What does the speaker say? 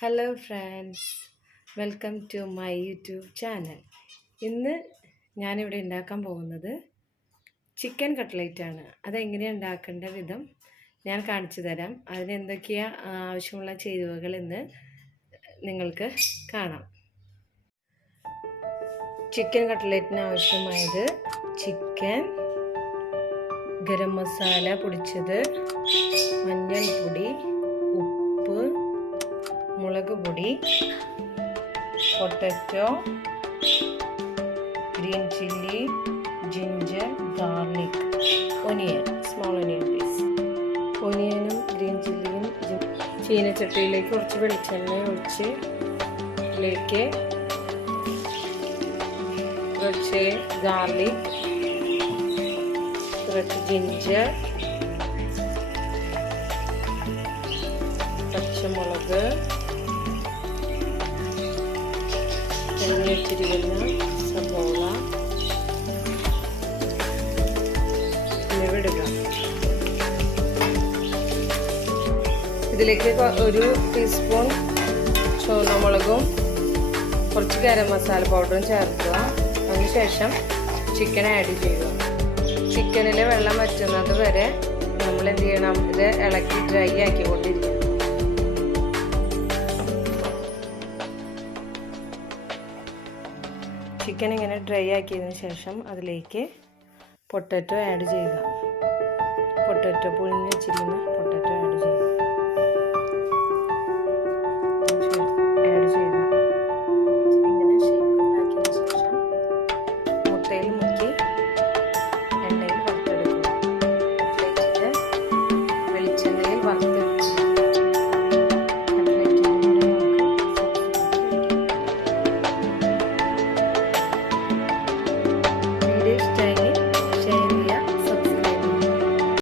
Hello friends, welcome to my YouTube channel. ഇന്ന് ഞാനിവിടെ ഉണ്ടാക്കാൻ പോകുന്നത് ചിക്കൻ കട്ട്ലേറ്റ് ആണ്. അതെങ്ങനെയാണ് ഉണ്ടാക്കേണ്ട വിധം ഞാൻ കാണിച്ചു തരാം. അതിന് എന്തൊക്കെയാണ് ആവശ്യമുള്ള ചേരുവകൾ എന്ന് നിങ്ങൾക്ക് കാണാം. ചിക്കൻ കട്ട്ലേറ്റിന് ആവശ്യമായത് ചിക്കൻ, ഗരം മസാല പൊടിച്ചത്, മഞ്ഞൾപ്പൊടി, ഉപ്പ്, മുളക് പൊടി, potato, green chilli, ginger, garlic, onion, small onion piece. ഒനിയനും ഗ്രീൻ ചില്ലിയും ചീനച്ചട്ടിയിലേക്ക് കുറച്ച് വെളിച്ചെണ്ണ ഒഴിച്ച് ഇതിലേക്ക് കുറച്ച് ഗാർലിക്, കുറച്ച് ജിഞ്ചർ, പച്ചമുളക്, വെച്ചിരിക്കുന്ന സവോള എന്നിവ ഇടുക. ഇതിലേക്ക് ഒരു ടീസ്പൂൺ ചുവന്നമുളകും കുറച്ച് ഗരം മസാല പൗഡറും ചേർക്കുക. അതിനുശേഷം ചിക്കൻ ആഡ് ചെയ്യുക. ചിക്കനിൽ വെള്ളം വറ്റുന്നത് വരെ നമ്മൾ എന്ത് ചെയ്യണം, ഇത് ഇളക്കി ഡ്രൈ ആക്കിക്കൊണ്ടിരിക്കണം. ചിക്കൻ ഇങ്ങനെ ഡ്രൈ ആക്കിയതിന് ശേഷം അതിലേക്ക് പൊട്ടറ്റോ ആഡ് ചെയ്യുക. പൊട്ടറ്റോ പുഴിഞ്ഞ് വെച്ചിരിക്കുന്ന